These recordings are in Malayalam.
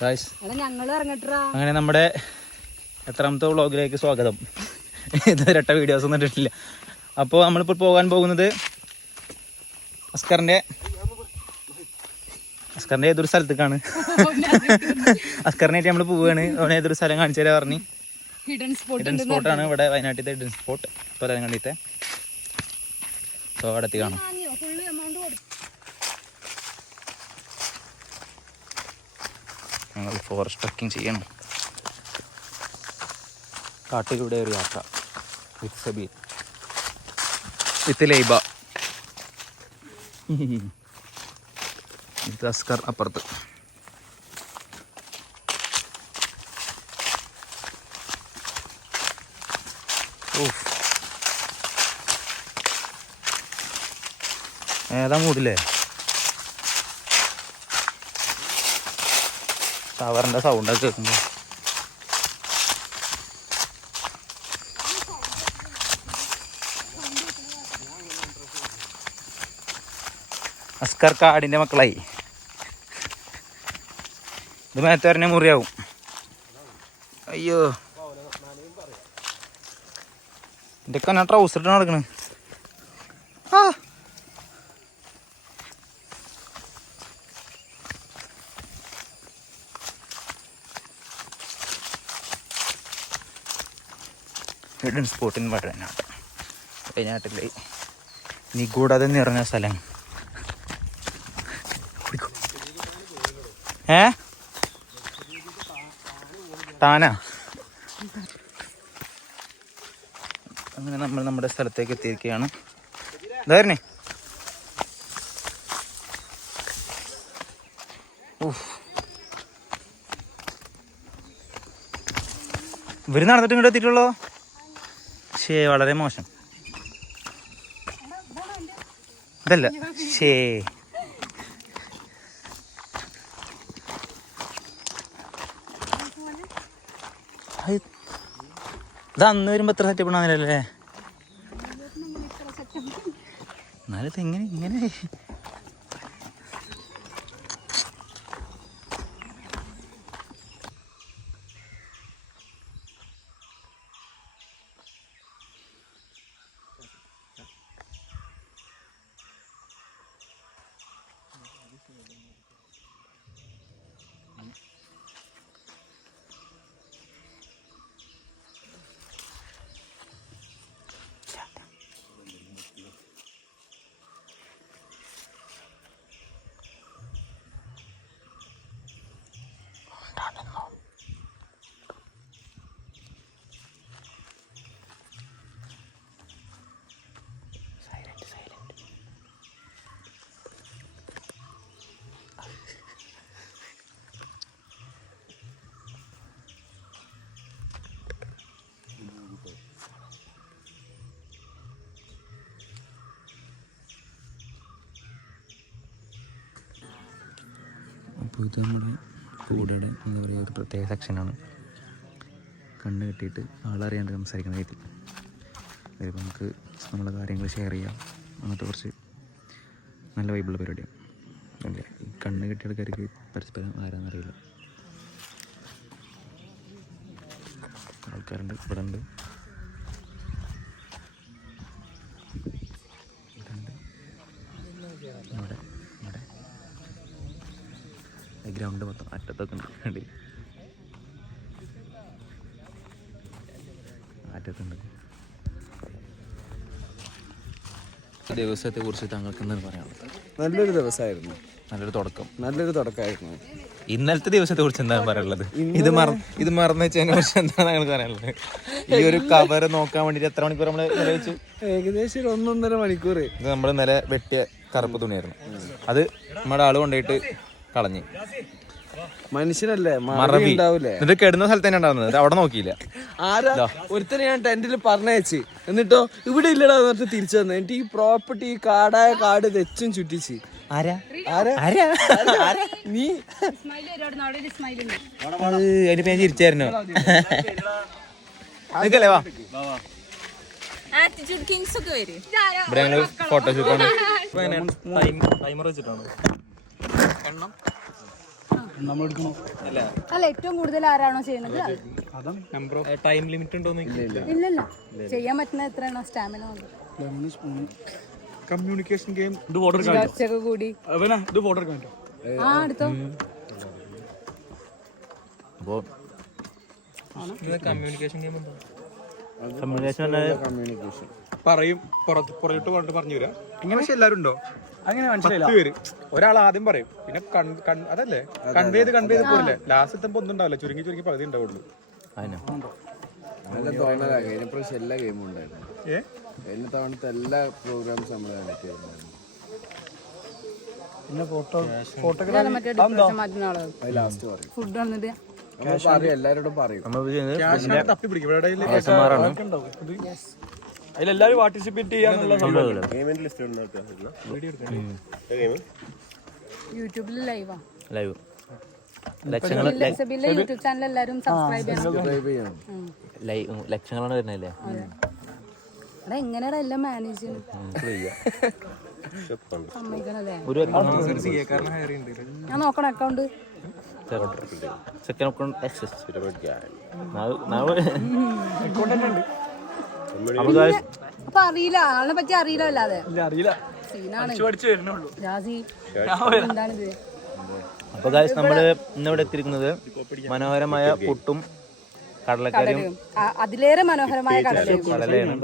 അങ്ങനെ നമ്മുടെ എത്രാമത്തെ വ്ളോഗിലേക്ക് സ്വാഗതം. ഇതുവരെ വീഡിയോസ് ഒന്നും ഇട്ടിട്ടില്ല. അപ്പോൾ നമ്മളിപ്പോൾ പോകാൻ പോകുന്നത് അസ്കറിൻ്റെ ഏതൊരു സ്ഥലത്തേക്കാണ്. അസ്കറിനായിട്ട് നമ്മൾ പോവുകയാണ്. അവനെ ഏതൊരു സ്ഥലം കാണിച്ചു തരാൻ പറഞ്ഞു. ഹിഡൻ സ്പോട്ടാണ് ഇവിടെ വയനാട്ടിലത്തെ ഹിഡൻ സ്പോട്ട്. ഇപ്പോൾ കണ്ടിട്ട് സോ അവിടെ എത്തി കാണാം. ഞങ്ങൾ ഫോറസ്റ്റ് ട്രക്കിംഗ് ചെയ്യണം. കാട്ടിലൂടെ ഒരു യാത്ര വിത്ത് സബീർ വിത്ത് ലൈബ. ഇത് അസ്കർ അപ്പുറത്ത്. ഏതാ മൂടില്ലേ? ഷവറിൻ്റെ സൗണ്ടൊക്കെ കേൾക്കുമ്പോൾ അസ്കർ കാടിൻ്റെ മക്കളായി. ഇത് മേത്തവരനെ മുറിയാവും. അയ്യോ, എൻ്റെ ഒക്കെ ഞാൻ ട്രൗസർ ഇട്ട് നടക്കണ്. ആ ഹിഡൻ സ്പോട്ടിൽ വയനാട്ടിലെ നിഗൂഢത നിറഞ്ഞ സ്ഥലം. താനാ. അങ്ങനെ നമ്മൾ നമ്മുടെ സ്ഥലത്തേക്ക് എത്തിയിരിക്കുകയാണ്. ഇതായിരുന്നേ ഇവര് നടന്നിട്ട് ഇങ്ങോട്ട് എത്തിയിട്ടുള്ളോ? ശേ, വളരെ മോശം. ഇതല്ല ശേ. ഇത് അന്ന് വരുമ്പോ എത്ര സെറ്റപ്പ് ഉണ്ടാകുന്നില്ലല്ലേ? എന്നാലും ഇത് ഇങ്ങനെ അപ്പോൾ ഇത് നമ്മുടെ കൂടെയുടെ എന്താ പറയുക ഒരു പ്രത്യേക സെക്ഷനാണ്. കണ്ണ് കെട്ടിയിട്ട് ആളറിയാണ്ട് സംസാരിക്കുന്ന രീതി. അതിപ്പോൾ നമുക്ക് നമ്മളെ കാര്യങ്ങൾ ഷെയർ ചെയ്യാം. അങ്ങനത്തെ കുറച്ച് നല്ല വൈബിളുള്ള പരിപാടിയാണ്. അല്ലേ, ഈ കണ്ണ് കെട്ടിയ ആൾക്കാർക്ക് പരസ്പരം ആരാന്നറിയില്ല. ആൾക്കാരുണ്ട്, ഇവിടെ ഉണ്ട്, ഇവിടെ ഗ്രൗണ്ട് മൊത്തം അറ്റത്തൊക്കെ ഉണ്ട്. അറ്റത്തുണ്ട്. ദിവസത്തെ കുറിച്ച് താങ്കൾക്ക് എന്താണ് പറയാനുള്ളത്? നല്ലൊരു ദിവസമായിരുന്നു. നല്ലൊരു തുടക്കമായിരുന്നു. ഇന്നലത്തെ ദിവസത്തെ കുറിച്ച് എന്താണ് പറയാനുള്ളത്? ഇത് മറന്നു വെച്ചതിനെ കുറിച്ച് എന്താണ് ഞങ്ങൾക്ക് പറയാനുള്ളത്? ഈ ഒരു കവർ നോക്കാൻ വേണ്ടിട്ട് എത്ര മണിക്കൂർ നമ്മൾ നിലവിച്ചു? ഏകദേശം 1.5 മണിക്കൂർ. ഇത് നമ്മൾ നില വെട്ടിയ കറുപ്പ് തുണിയായിരുന്നു. അത് നമ്മുടെ ആള് കൊണ്ടുപോയിട്ട് കളഞ്ഞ്. മനുഷ്യനല്ലേ, മറവി ഉണ്ടാവില്ലേ? എന്നിട്ട് കിടന്ന സ്ഥലത്ത് തന്നെ ഉണ്ടാവുന്നത്. അവിടെ നോക്കിയില്ല. ആരാ ഒരുത്തനെ ഞാൻ ടെന്റിൽ പറഞ്ഞയച്ച്, എന്നിട്ടോ ഇവിടെ ഇല്ലടാ എന്നിട്ട് തിരിച്ചു വന്നു. എന്നിട്ട് ഈ പ്രോപ്പർട്ടി, ഈ കാടായ കാട് തെച്ചും ചുറ്റിച്ച്. നീ അതിന്റെ പേര് ചിരിച്ചായിരുന്നോ? നിക്കല്ലേ, വാ. ഇവിടെ ഞങ്ങള് ഫോട്ടോഷൂട്ടാണ്. ടൈമർ വെച്ചിട്ടാണ്. അല്ല ഏറ്റവും കൂടുതൽ ആരാണോ ചെയ്യുന്നത് ടൈം ലിമിറ്റ് ഉണ്ടോന്ന് ഇല്ലല്ല ചെയ്യാൻ പറ്റുന്ന എത്രയാണോ സ്റ്റാമിന കമ്മ്യൂണിക്കേഷൻ ഗെയിം കൂടി ആ എടുത്തോ കമ്മ്യൂണിക്കേഷൻ ഗെയിം പറയും പുറത്തോട്ട് പറഞ്ഞിട്ട് പറഞ്ഞു തരാം ഇങ്ങനെ പക്ഷെ എല്ലാരും ഉണ്ടോ അങ്ങനെ മനസ്സിലായില്ല പേര് ഒരാൾ ആദ്യം പറയും പിന്നെ അതല്ലേ കൺവേ ചെയ്ത് പോരല്ലേ ലാസ്റ്റ് എത്തുമ്പോ ഒന്നും ഉണ്ടാവില്ല ചുരുങ്ങി പകുതി ഉണ്ടാവുള്ളൂ നല്ല തോന്നലാ കഴിഞ്ഞ പ്രാവശ്യം എല്ലാ ഗെയിമും ഉണ്ടായിരുന്നു കഴിഞ്ഞ തവണത്തെ എല്ലാ പ്രോഗ്രാംസും നമ്മൾ ലാസ്റ്റ് പറയും ഫുഡ് വന്നിട്ട് പറയും എല്ലാരോടും പറയും തപ്പി പിടിക്കും അതിലെല്ലാരും പാർട്ടിസിപ്പേറ്റ് ചെയ്യാന്നുള്ള യൂട്യൂബിൽ ലൈവാ ലൈവ് യൂട്യൂബ് ചാനൽ എല്ലാരും സബ്സ്ക്രൈബ് ചെയ്യണം ലക്ഷങ്ങളാണ് വരുന്നല്ലേ എങ്ങനെയാ എല്ലാം മാനേജ് ചെയ്യണം സമ്മതിക്കണല്ലേ ഞാൻ നോക്കണം അക്കൗണ്ട് സെക്കൻഡ് അക്കൗണ്ട് ആക്സസ് അപ്പൊ അറിയില്ല ആളിനെ പറ്റി അറിയില്ല അല്ലാതെ സീനാണ് ജാസി എന്താണിത് അപ്പൊ ഗായ്സ് നമ്മള് ഇന്നിവിടെ എത്തിയിരിക്കുന്നത് മനോഹരമായ പുട്ടും കടലക്കറിയും അതിലേറെ മനോഹരമായ കടലയാണ്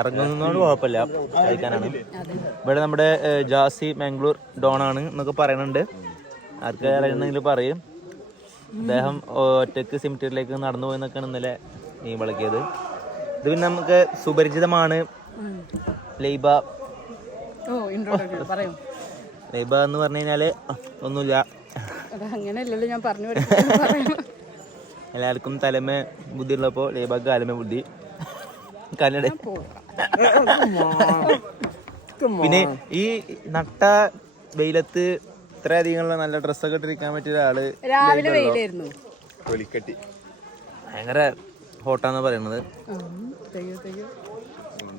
ഇറങ്ങുന്നതുകൊണ്ട് കുഴപ്പമില്ല കഴിക്കാനാണ്. ഇവിടെ നമ്മുടെ ജാസി മാംഗ്ലൂർ ഡോൺ ആണ് എന്നൊക്കെ പറയുന്നുണ്ട്. ആർക്ക് അറിയണമെങ്കിൽ പറയും. അദ്ദേഹം ഒറ്റയ്ക്ക് സിമിറ്ററിലേക്ക് നടന്നു പോയെന്നൊക്കെയാണ് ഇന്നലെ നീ വിളക്കിയത്. ഇത് പിന്നെ നമുക്ക് സുപരിചിതമാണ്. ലൈബ ലൈബ എന്ന് പറഞ്ഞു കഴിഞ്ഞാല് ഒന്നുമില്ല, അങ്ങനെയല്ലല്ലോ ഞാൻ പറഞ്ഞു. എല്ലാവർക്കും തലമ ബുദ്ധി ഉള്ളപ്പോ ലൈബക്ക് കാലമ ബുദ്ധി കല്ലട. പിന്നെ ഈ നട്ട വെയിലത്ത് ഇത്രയധികം നല്ല ഡ്രസ്സൊക്കെ ഇട്ടിരിക്കാൻ പറ്റിയ ഒരാള് രാവിലെ വെയിലായിരുന്നു, ഭയങ്കര ഹോട്ടാന്ന് പറയണത്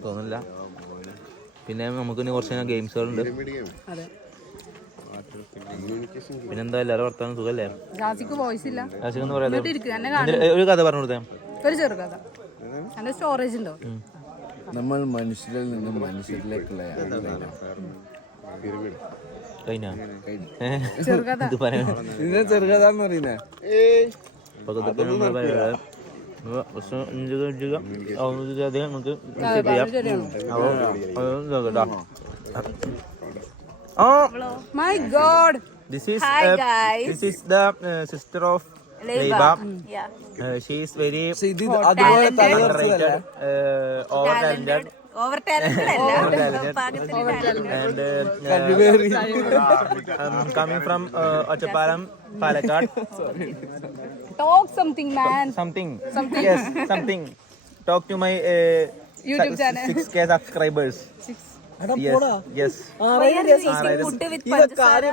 തോന്നില്ല. പിന്നെ നമുക്ക് കുറച്ച് ഗെയിംസുകളുണ്ട്. പിന്നെന്താ എല്ലാവരും വർത്താനം സുഖല്ലേ? ഒരു കഥ പറഞ്ഞു കൊടുത്തേ. ഒരു ചെറുകഥ. സ്റ്റോറേജ് ഉണ്ടോ? നമ്മൾ മനുഷ്യരിൽ നിന്നും മനുഷ്യരിലേക്കുള്ള ചെറുകഥ എന്ന് പറയുന്നേ My God. This is Hi guys. This is the sister of Leiba. Yeah. She is very Talented. over talented. Over talented and coming from Ottaparam, Palakkad. Talk something, man. Something. Yes, something. Talk to my YouTube channel. 6K subscribers. Yes.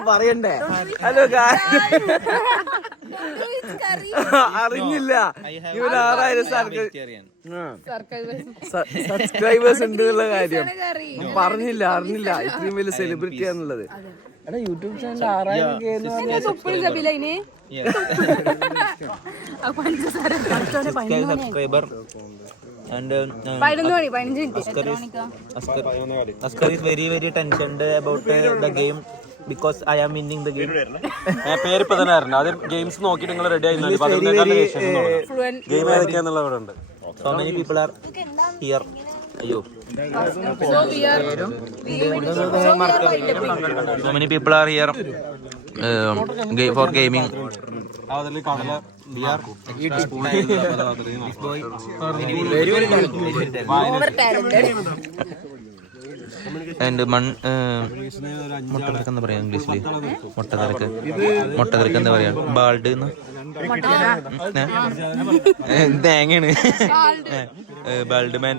പറയണ്ടേ? ഹലോ അറിഞ്ഞില്ല ഇവന് 6000 സബ്സ്ക്രൈബേഴ്സ് ഉണ്ട് എന്നുള്ള കാര്യം പറഞ്ഞില്ല, അറിഞ്ഞില്ല ഇത്രയും വലിയ സെലിബ്രിറ്റി ആണുള്ളത്. YouTube channel 6000 subscriber. And Askar is very tensioned about the game because I am winning the game. പേര് ഇപ്പൊ തന്നെ അറിഞ്ഞു. ആദ്യം ഗെയിംസ് നോക്കിയിട്ട് നിങ്ങൾ റെഡി ആയി. Game ഏതൊക്കെയാന്നുള്ളവരുണ്ട്. So many people are here. Ayo. So many people are here for gaming. And മുട്ടത്തിരക്ക് എന്താ പറയാ ഇംഗ്ലീഷില്? മുട്ടത്തിരക്ക് എന്താ പറയാ? ബാൾഡ് തേങ്ങയാണ്. Bald man.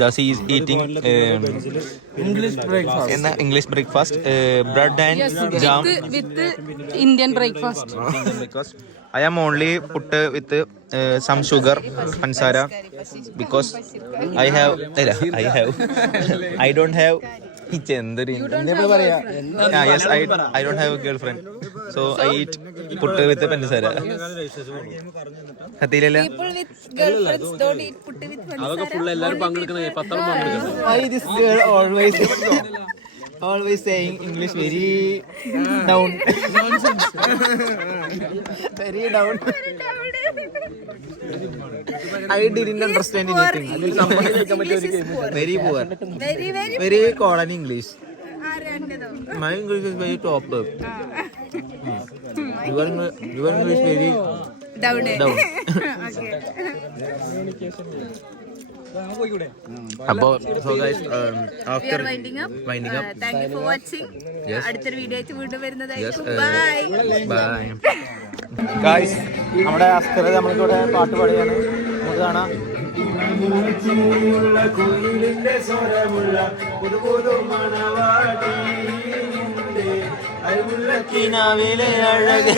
Jasi is eating English breakfast, bread and jam with Indian breakfast. I am only put with some sugar, pansara, because I don't have. Yes, I don't have a girlfriend, so I eat put with pansara. People with girlfriends don't eat put with pansara. Why this girl always saying English very down. Very down. I didn't understand anything. Very poor. Very colon English. My English is very top. Your English is very Down. down. So guys, after winding up. Winding up. Thank you for watching. Yes. അടുത്തൊരു വീഡിയോ ആയിട്ട് വീണ്ടും Yes. വരുന്നതായിരിക്കും. Bye. Bye. Guys, നമ്മുടെ അസ്കർ നമ്മൾക്കിവിടെ പാട്ട് പാടുകയാണ്. നമുക്ക് കാണാം. കിനാവിലെ അഴകേ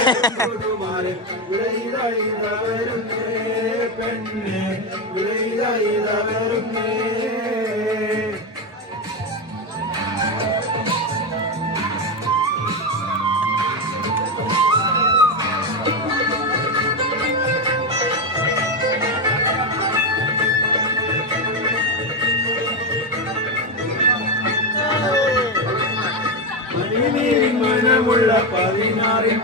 മനമുള്ള 16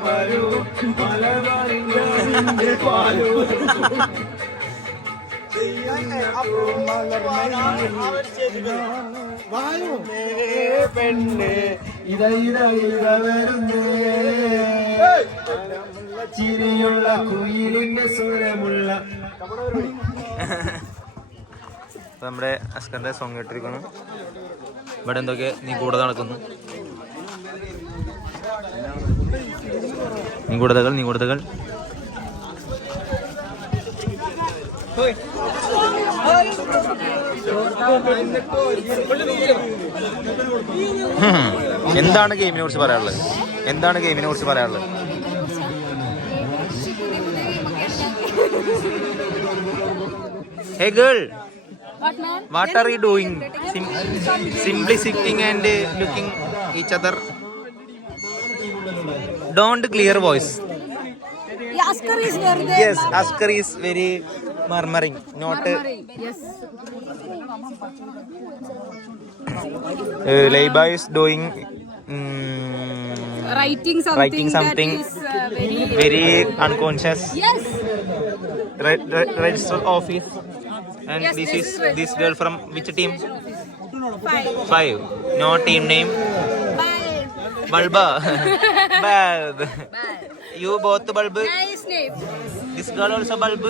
പാലു മലബാറിന്റെ പാലു പെണ്ണ് വരുന്നേ ചിരിയുള്ള കുയിലിന്റെ സ്വരമുള്ള. നമ്മുടെ അസ്കറിന്റെ സോങ് കേട്ടിരിക്കുന്നു. ഇവിടെ എന്തൊക്കെ നീ കൂടെ നടക്കുന്നു. നിഗൂഢതകൾ എന്താണ് ഗെയിമിനെ കുറിച്ച് പറയാനുള്ളത്? Hey girl, what are you doing? Simply sitting and looking each other. Don't clear voice. Askar is very there. Yes, Askar is very murmuring. Not. Yes. Leiba is doing Writing something that is very unconscious. Yes. Register office. And Yes, this this is is this girl from which team? 5. No team name. Bye. Bulba. Bulb. Bye. You both bulb. Nice name. This girl also bulb.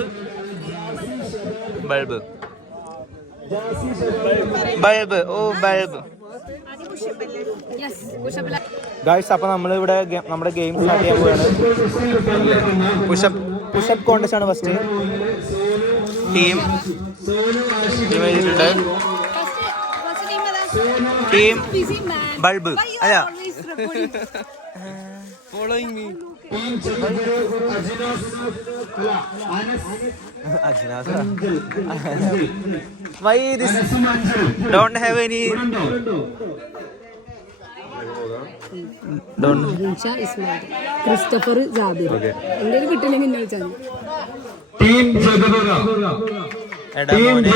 Bulb. Oh, bulb. Yes. Pushabla. Guys, അപ്പോൾ നമ്മളിവിടെ നമ്മുടെ ഗെയിം സ്റ്റാർട്ട് ചെയ്യാൻ പോവുകയാണ്. പുഷപ്പ് കോൺടെസ്റ്റ് ആണ് ഫസ്റ്റ്. ടീം എഴുതിയിട്ടുണ്ട്. ടീം ബൾബ് അല്ല Following me. Why this don't have any don't Ismail. Christopher Jabir. എന്തെങ്കിലും കിട്ടില്ലെങ്കിൽ എന്നെ വിളിച്ചാൽ ടീം ജഗപുക, എടമോനെ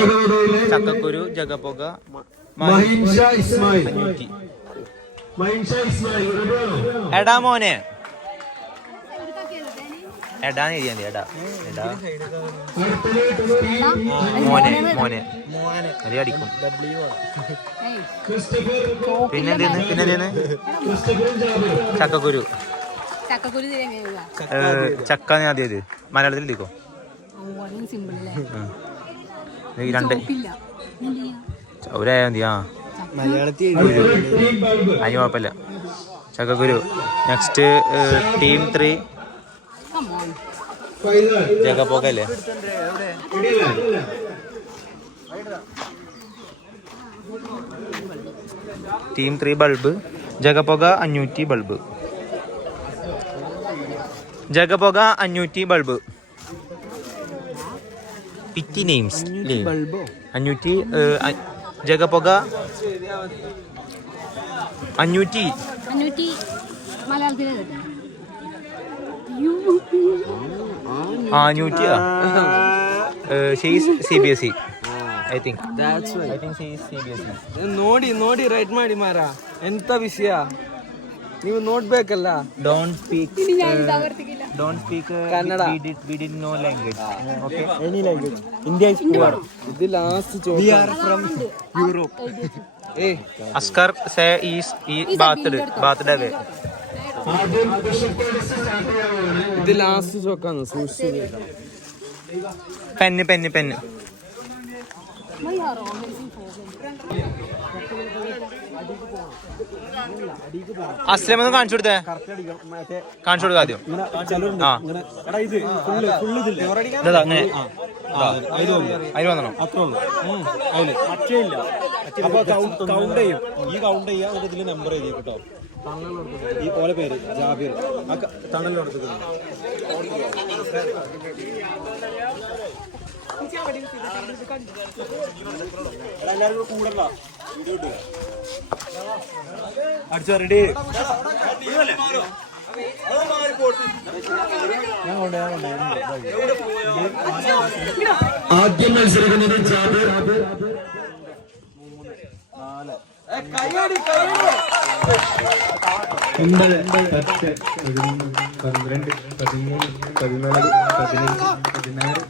ചക്കക്കുരു ജഗപൊക മഹിൻഷ ഇസ്മായിൽ. എടാമോനെ എടാന്ന് എഴുതിയാ മതി. എടാ മോനെ അത് അടിക്കും. പിന്നെന്തേന്ന് ചക്കക്കുരു ചക്കക്കുരു ചക്ക ആദ്യത് മലയാളത്തിൽ എഴുതിക്കോ. സിമ്പിൾ രണ്ട് ഒരായ മതി. മലയാളത്തിൽ അതിന് കുഴപ്പമില്ല. ചക്കക്കുരു. നെക്സ്റ്റ് ടീം 3 ജഗപോകല്ലേ. ടീം 3 ബൾബ്, ജഗപോക 500 ബൾബ്. ജഗപുക 500 ബൾബ്. പിറ്റി നെയിംസ് 500. ജഗപുക 500. മലയാളത്തിലെ 500. CBSE I think. That's why. I think she is CBSE. ನೋಡಿ ರೈಟ್ ಮಾಡಿ ಮಾರ. ಎಂತ ವಿಷಯ ನೀವು ನೋಡ್ಬೇಕಲ್ಲ. Don't speak Kannada. we did no language. Okay. Any language. India is poor. ഇത് ലാസ്റ്റ് ചോദ്യം. We are from Europe. Askar say is birthday. ഇത് ലാസ്റ്റ് ചോക്കാണ്. സൂക്ഷിച്ചു. പെന്ന്. അസ്ലം ഒന്ന് കാണിച്ചു കൊടുത്തേ. കാണിച്ചു കൊടുക്ക ആദ്യം. അങ്ങനെ അതിൽ വന്നോ. കൗണ്ട് ചെയ്യും. ഈ കൗണ്ട് ചെയ്യാ ഇതിൽ നമ്പർ എഴുതി കേട്ടോ. ഈ ഓലെ പേര് ജാബിർ. തണലോട് എല്ലാവരും കൂടണ്ട. അടിച്ചോ. റെഡി. ആദ്യം മത്സരിക്കുന്നത് Jabir. 9, 10, 11, 12, 13, 14, 15, 16,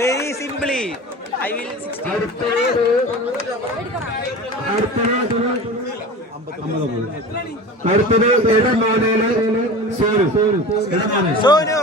Very simply I will 60. അടുത്തത് സോനു.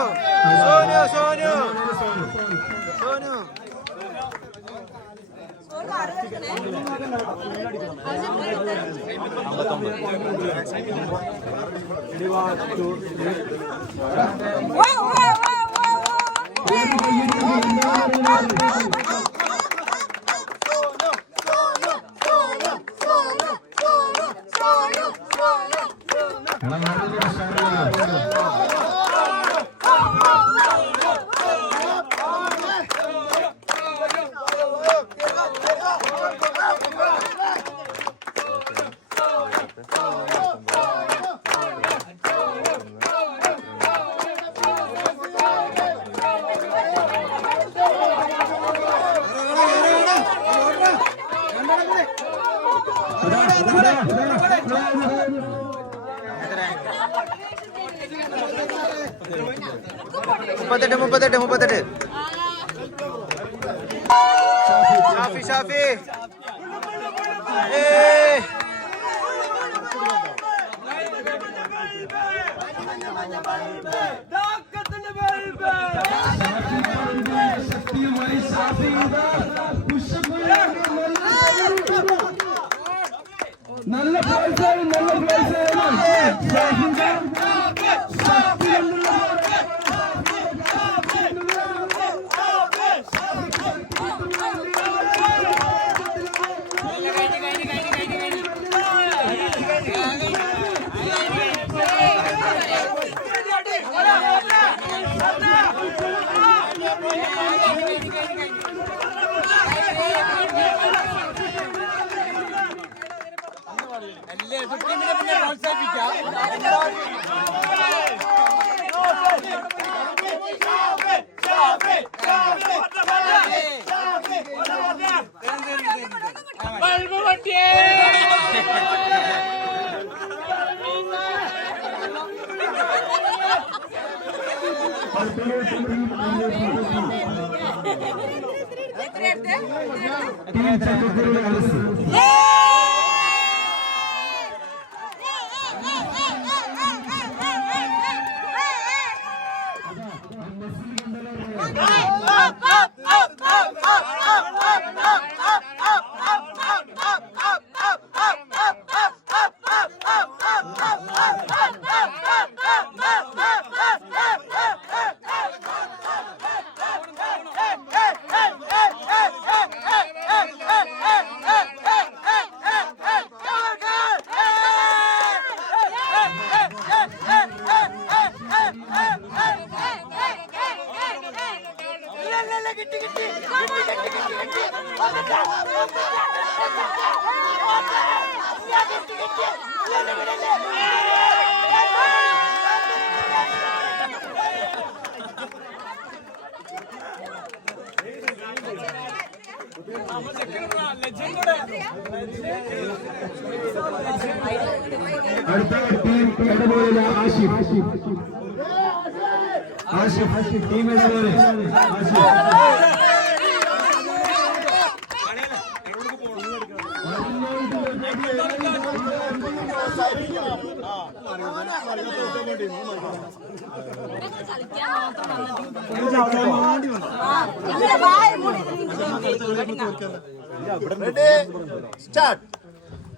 മുപ്പത്തെട്ട്. ഷാഫി. നല്ല പ്രോത്സാഹനം. ബൾബ് അടുത്ത ടീം ഇടപോലെ ആഷിഫ് ടീം ഇടപോലെ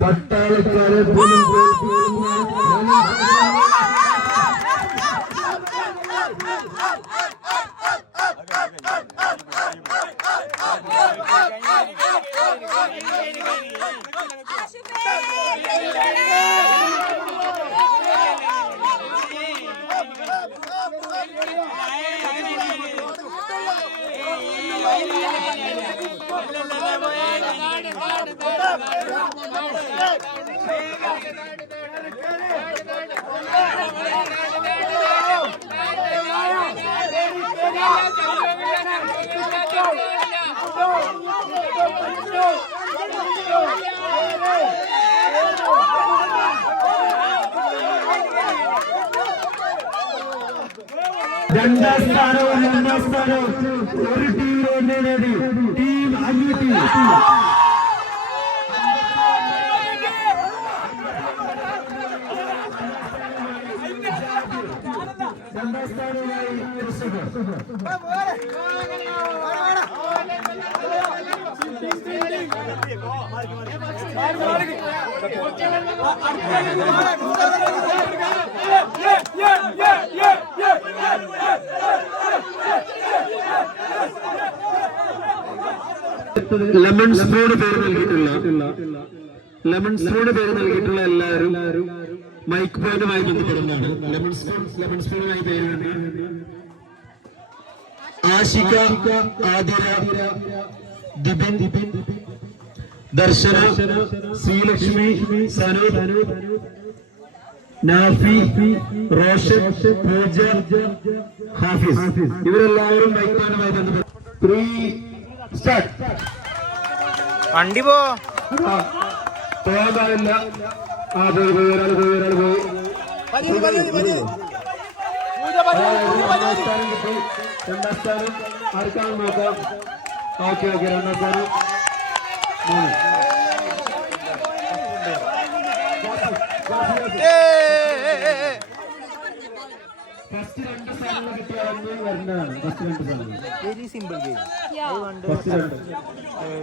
പട്ടാളക്കാരെ പോലും രണ്ടാം സ്ഥാനവും ഒരു ടീം നേടി ടീം അഞ്ഞൂറ്റി രണ്ടാം സ്ഥാനവുമായി ലെമൺ സ്പൂണ് പേര് നൽകിയിട്ടുള്ള എല്ലാവരും മൈക്ക് പോയിന്റുമായി ബന്ധപ്പെടുന്നതാണ്. ലെമൺ സ്പൂണുമായി പേരുണ്ട്. ആഷിക, ആതിര, ദിബിൻ, ദർശന, ശ്രീലക്ഷ്മി, സനു, നാഫി, റോഷൻ, പൂജ, ഹാഫിസ് ഇവരെല്ലാവരും മൈക്ക് പോയിന്റുമായി ബന്ധപ്പെട്ടു. 3 സ്റ്റാർട്ട്. വണ്ടി പോ പോകാൻ പാടില്ല. പോയി ഒരാൾ പോയി. രണ്ടാം സ്ഥാനം ആർക്കാണ് നോക്കാം. ഓക്കെ രണ്ടാം സ്ഥാനം 3. ഫസ്റ്റ് 2 സ്ഥാനങ്ങൾ കിട്ടിയാൽ വരുന്നതാണ്. ഫസ്റ്റ് 2 സ്ഥാനങ്ങൾ very simple game. First 2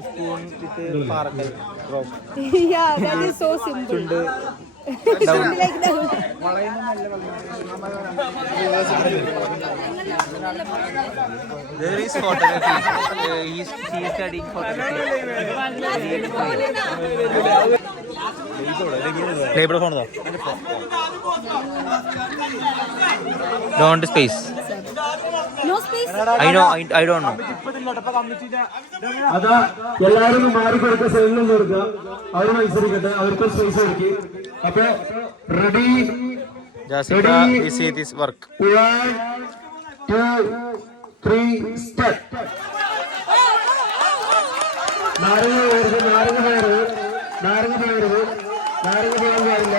spoon with Parakkal drop. Yeah, that is so simple. Something like that. There is photography. He is studying photography. Label phone though. Don't space. No space. I don't know. അതാ എല്ലാവരും മാറിക്കൊടുക്കുക, സൈഡിലും കൊടുക്കുക. അവർ മത്സരിക്കട്ടെ, അവർക്ക് സ്പേസ് കൊടുക്കുക. അപ്പൊ ready. We see this work. 1 2 3 start. നാരങ്ങ നാരങ്ങ പോകരുത്, നാരങ്ങ പോകാൻ പാടില്ല.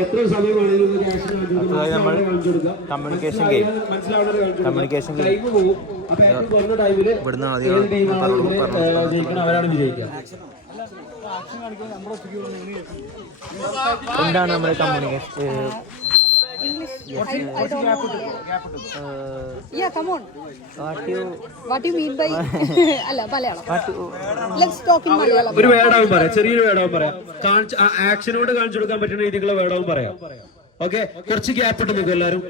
എത്ര സമയമാണെങ്കിലും കാണിച്ചു കൊടുക്കാം. കമ്മ്യൂണിക്കേഷൻ ഗെയിം ടൈം പോകും. അപ്പൊ ഏറ്റവും കുറഞ്ഞ ടൈമില് ഏത് ടീമാണോ ജയിക്കണം അവരാണ് വിജയിക്കുക. എന്താണ് നമ്മുടെ communication? English. I don't know. Yeah, come on. What you mean by അല്ല Malayalam. Let's talk in Malayalam. ഒരു വേർഡാവും പറയാം, ചെറിയൊരു വേർഡാവും പറയാം. ആക്ഷനോട് കാണിച്ചു കൊടുക്കാൻ പറ്റുന്ന രീതിക്കുള്ള വേർഡാവും പറയാം. ഓക്കെ, കുറച്ച് ഗ്യാപ്പ് ഇട്ട് നോക്കും എല്ലാവരും.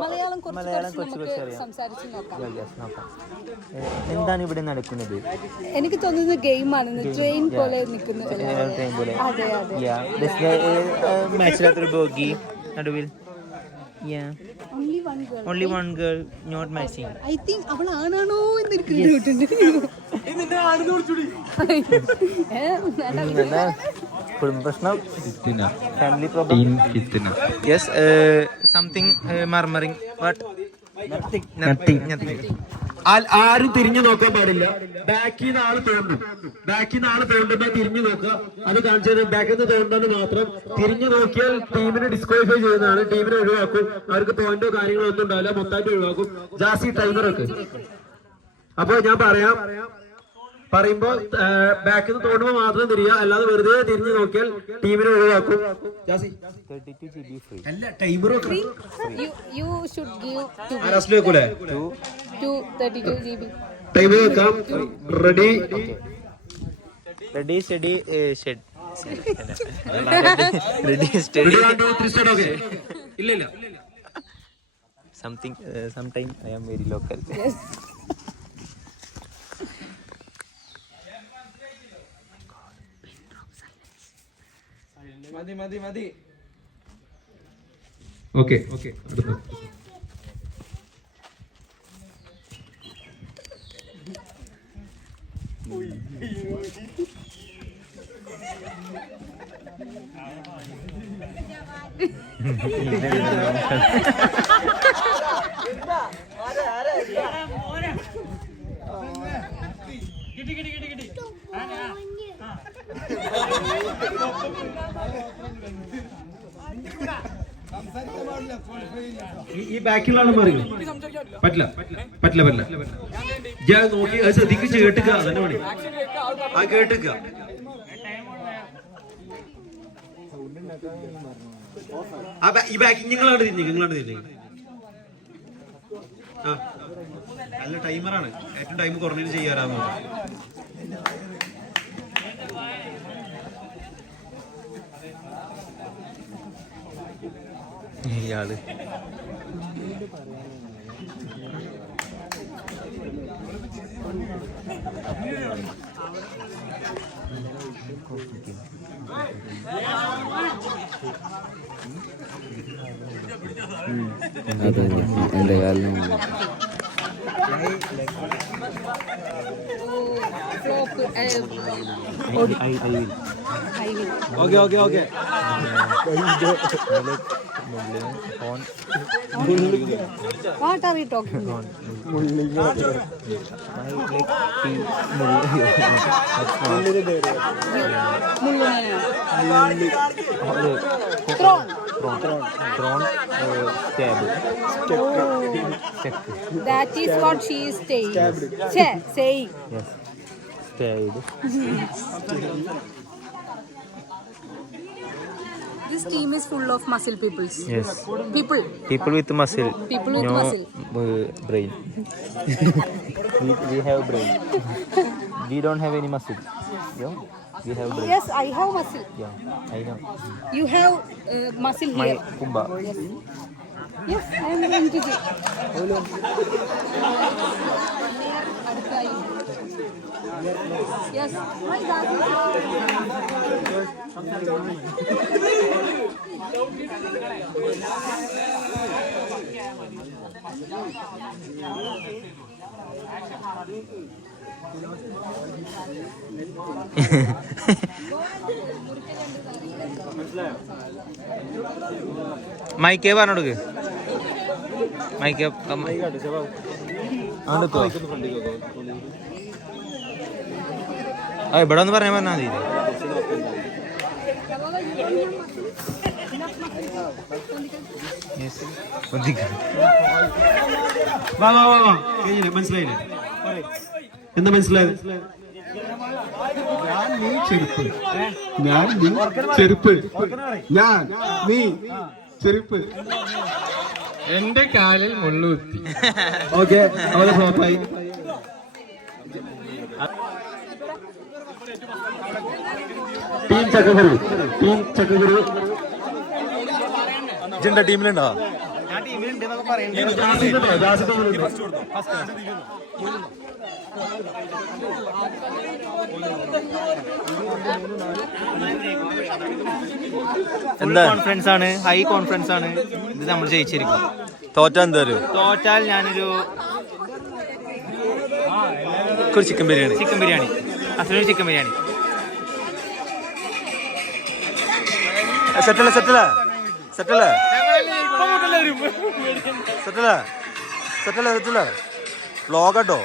മലയാളം കുറച്ച് നമുക്ക് സംസാരിച്ച് നോക്കാം. എന്താണ് ഇവിടെ നടക്കുന്നത്? എനിക്ക് തോന്നുന്നത് ഗെയിമാണെന്ന്. ട്രെയിൻ പോലെ നിൽക്കുന്നത്. അതെ അതെ. മാച്ചിലൊരു ബോഗി നടുവിൽ. Only one girl. not matching. I think അവൾ ആണാണോ എന്ന് എനിക്ക് ഡൗട്ടുണ്ട്. കുടുംബ പ്രശ്നം, family problem. Yes, something murmuring, but nothing. ആരും തിരിഞ്ഞു നോക്കാൻ പാടില്ല. ബാക്കിൽ നിന്ന് ആള് തോണ്ടും. ബാക്കിൽ നിന്ന് ആള് തോണ്ടുമ്പോ തിരിഞ്ഞു നോക്കുക. അത് കാണിച്ചു ബാക്കിൽ നിന്ന് തോണ്ടുന്നത് മാത്രം. തിരിഞ്ഞു നോക്കിയാൽ ടീമിനെ ഡിസ്ക്വാളിഫൈ ചെയ്യുന്നതാണ്. ടീമിനെ ഒഴിവാക്കും. അവർക്ക് പോയിന്റോ കാര്യങ്ങളോ ഒന്നും ഉണ്ടാവില്ല. മൊത്തമായിട്ട് ഒഴിവാക്കും. ജാസി ടൈമറൊക്കെ. അപ്പൊ ഞാൻ പറയുമ്പോ ബാക്കിൽ നിന്ന് തോണ്ടുമ്പോ മാത്രം തിരിയുക. അല്ലാതെ വെറുതെ തിരിഞ്ഞു നോക്കിയാൽ ടീമിനെ ഒഴിവാക്കും. ജാസി അല്ല ടൈമറൊക്കെ You should give to വെക്കൂലേ? 32 GB. ടൈമർ വെക്കാം. റെഡി സ്റ്റഡി ഷെഡ്. Ready steady. ഇല്ല something sometime I am very local. മതി. ഓക്കെ ഈ ബാക്കിയുള്ള ആളും മാറി പറ്റില്ല. ഞാൻ നോക്കി അത് ശ്രദ്ധിച്ച് കേട്ടുക. അതന്നെ പണി. ആ കേട്ടുക. ഈ ബാക്കിങ് നിങ്ങളാണ് തിരിഞ്ഞു. ആ നല്ല ടൈമറാണ്. ഏറ്റവും ടൈം കുറഞ്ഞത് ചെയ്യാറാന്ന്. ഇയാള് എന്റെ കാലം okay. What are you talking about? That is what she is saying. Saying. Yes. Stayed. This team is full of muscle peoples. Yes. People With muscle. with No muscle. brain. we have brain. We don't have any muscle. Yeah. We have brain. Yes, I have muscle. Yeah, I know. You have muscle My here. kumba. Yes, I am going to do. Yes, my മൈക്കേ പറഞ്ഞോടുക്ക് മൈക്കേ ഇവിടെ ഒന്ന് പറഞ്ഞാൽ മതി. മനസ്സിലായില്ലേ? എന്താ മനസ്സിലായത്? ഞാൻ നീ ചെരുപ്പ്, ഞാൻ നീ ചെരുപ്പ്, എന്റെ കാലിൽ മുള്ളുകുത്തി. ഓക്കെ, അവരെ ഫ്ലോപ്പായി. ടീം ചക്കഗുരു ജിന്റെ ടീമിലുണ്ടോ? എന്താ കോൺഫിഡൻസ് ആണ്, ഹൈ കോൺഫിഡൻസ് ആണ്. ഇത് നമ്മൾ ജയിച്ചിരിക്കും. തോറ്റാൽ ഞാനൊരു ചിക്കൻ ബിരിയാണി അസലൊരു ചിക്കൻ ബിരിയാണി. സെറ്റല വ്ളോഗാട്ടോ.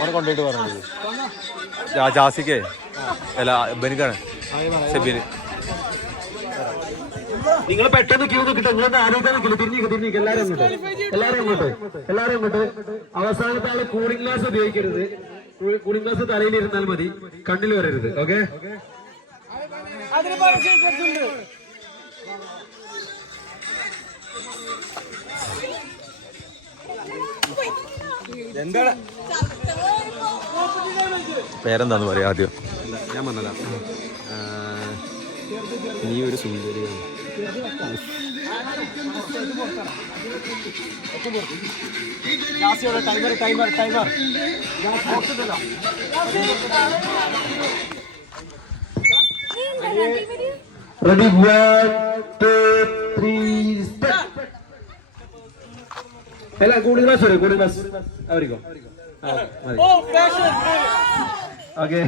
ഓനെ കൊണ്ടുപോയിട്ട് പറഞ്ഞത് ജാസിക്കേ അല്ല ബെനിക്കാണ് ഷെബീന്. നിങ്ങൾ പെട്ടെന്ന് ക്യൂ നോക്കിട്ട് നിങ്ങളൊന്ന് ആലോചിക്കാൻ നിൽക്കില്ല. തിരിഞ്ഞിക്ക് എല്ലാരും അങ്ങോട്ട്. അവസാനത്തെ ആള് കൂളിംഗ് ഗ്ലാസ് ഉപയോഗിക്കരുത്. കൂളിംഗ് ഗ്ലാസ് തലയിലിരുന്നാൽ മതി, കണ്ണിൽ വരരുത്. ഓക്കെ, പേരെന്താന്ന് പറയാ ആദ്യം? ഞാൻ പറഞ്ഞതാ, നീ ഒരു സുന്ദരിയാണ്. Ready, 1 2 3 step. അല്ല, കൂളിംഗ് ഗ്ലാസ് അവരിക്കോ. ഓക്കെ,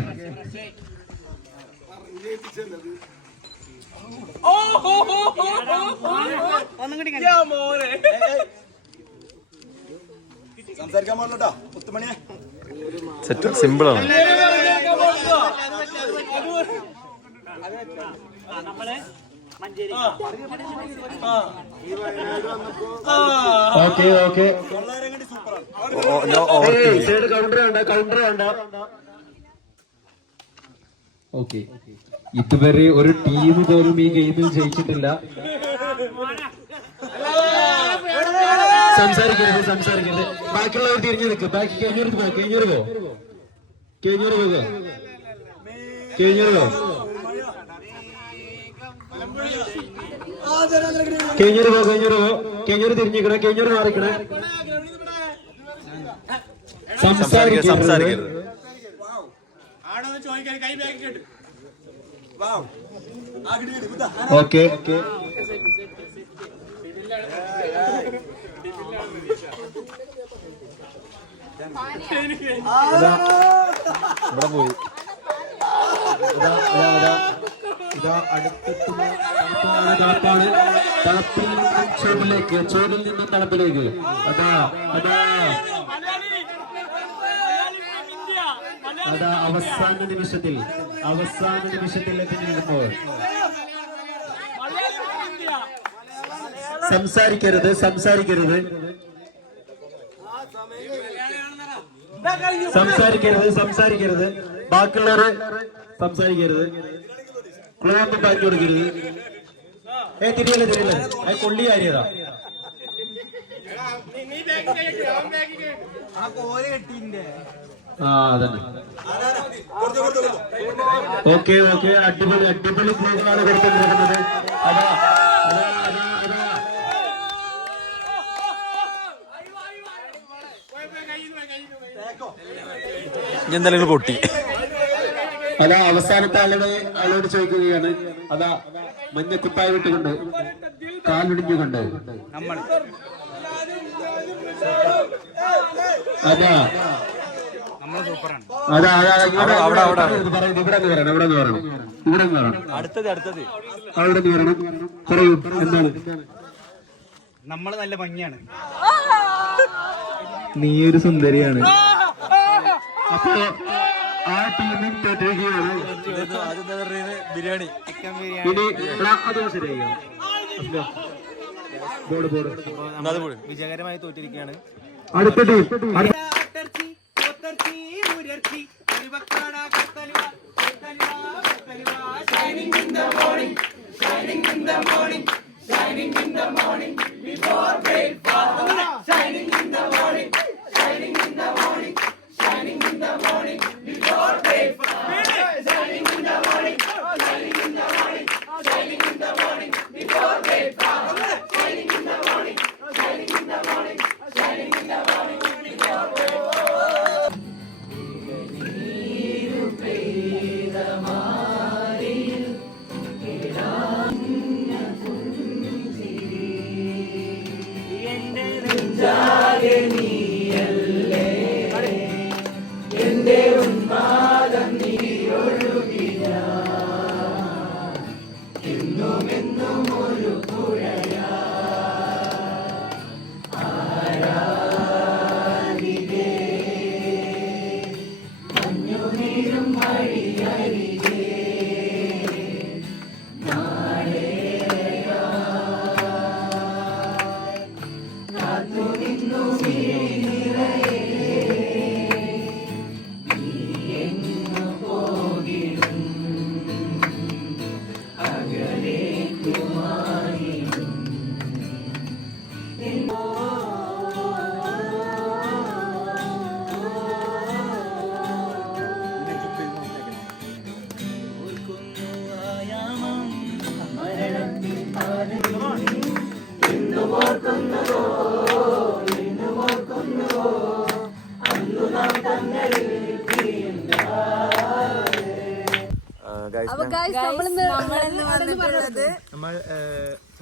സെറ്റ് സിമ്പിൾ ആണ്. ഓക്കെ. കൗണ്ടർ വേണ്ട. ഓക്കെ, ഇതുവരെ ഒരു ടീം പോലും ഈ ഗെയിമിൽ ജയിച്ചിട്ടില്ല. സംസാരിക്കരുത്. ബാക്കിയുള്ളവർ തിരിഞ്ഞു നിൽക്കും. ബാക്കി കഴിഞ്ഞൂർ പോ. തിരിഞ്ഞിക്കണേ. കഴിഞ്ഞൂർ മാറിക്കണേ. സംസാരിക്കരുത്. ഓക്കെ, ഇവിടെ പോയി. ചോറിൽ നിന്നും തണുപ്പിലേക്ക്. അതാ അവസാന നിമിഷത്തിൽ എത്തി നിൽക്കുമ്പോൾ സംസാരിക്കരുത്. സംസാരിക്കരുത് ബാക്കിയുള്ളവര് സംസാരിക്കരുത്. ക്ലൂ ഒന്നും പറഞ്ഞു കൊടുക്കരുത്. തിരിയല്ലേ അത് കൊള്ളി കാര്യതാ. അതന്നെ. ഓക്കെ അടിപൊളി ക്ലൂകളാണ് കൊടുത്തിരിക്കുന്നത്. അതാ എന്തായാലും പൊട്ടി. അതാ അവസാനത്തെ ആളോട് ചോദിക്കുകയാണ്. അതാ മഞ്ഞക്കുപ്പായ വിട്ടുകൊണ്ട് കാലൊടിഞ്ഞുകൊണ്ട് അതാ പറയൂ എന്താണ്? നമ്മള് നല്ല ഭംഗിയാണ്. നീ ഒരു സുന്ദരിയാണ്. അപ്പൊ ആ ടീമിൽ തോറ്റിരിക്കുകയാണ്. ബിരിയാണി ഇനി അതും ശരിയായി. വിജയകരമായി തോറ്റിരിക്കുകയാണ്. അടുത്ത ടീം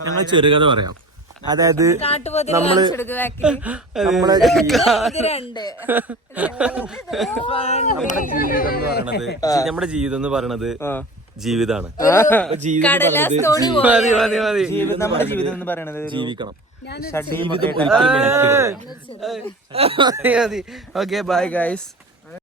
ഞങ്ങൾ ചെറുകഥ പറയാം. അതായത് നമ്മുടെ ജീവിതം എന്ന് പറയണത് ജീവിതമാണ്. നമ്മുടെ ജീവിതം എന്ന് പറയണത് ജീവിക്കണം. Okay bye guys.